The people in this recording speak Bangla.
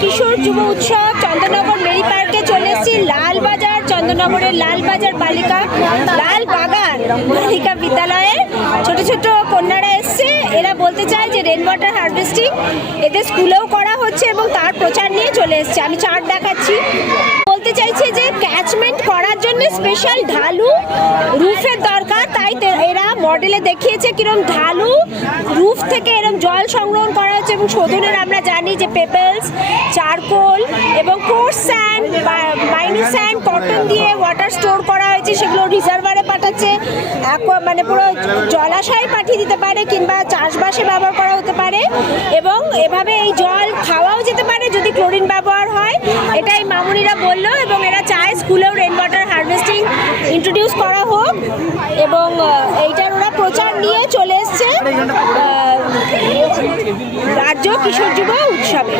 কিশোর যুব উৎসব চন্দননগর মেরি পার্কে চলে এসেছি। লালবাজার, চন্দননগরের লালবাজার লালবাগান বালিকা বিদ্যালয়ে ছোট ছোট কন্যারা এসছে। এরা বলতে চায় যে রেন ওয়াটার হারভেস্টিং এদের স্কুলেও করা হচ্ছে এবং তার প্রচার নিয়ে চলে এসছে। আমি চার্ট দেখাচ্ছি। বলতে চাইছে যে ক্যাচমেন্ট করার জন্য স্পেশাল ঢালু রুফের দরকার, তাই এরা মডেলে দেখিয়েছে কিরম ঢালু রুফ থেকে এরকম জল সংগ্রহণ করা হচ্ছে। এবং শোধনের আমরা জানি যে পেপেলস, চারকোল এবং কোর্স স্যান্ড, মাইনি স্যান্ড, কটন দিয়ে ওয়াটার স্টোর করা হয়েছে, সেগুলো রিজার্ভারে পাঠাচ্ছে। মানে পুরো জলাশয়ে পাঠিয়ে দিতে পারে কিংবা চাষবাসে ব্যবহার করা হতে পারে এবং এভাবে এই জল খাওয়াও যেতে পারে যদি ক্লোরিন ব্যবহার হয়। এটাই মামুনিরা বললো এবং এরা চায় স্কুলেও রেন ওয়াটার হারভেস্টিং ইন্ট্রোডিউস করা হোক এবং এইটার ওরা প্রচার নিয়ে চলে এসছে রাজ্য কিশোর যুব উৎসবে।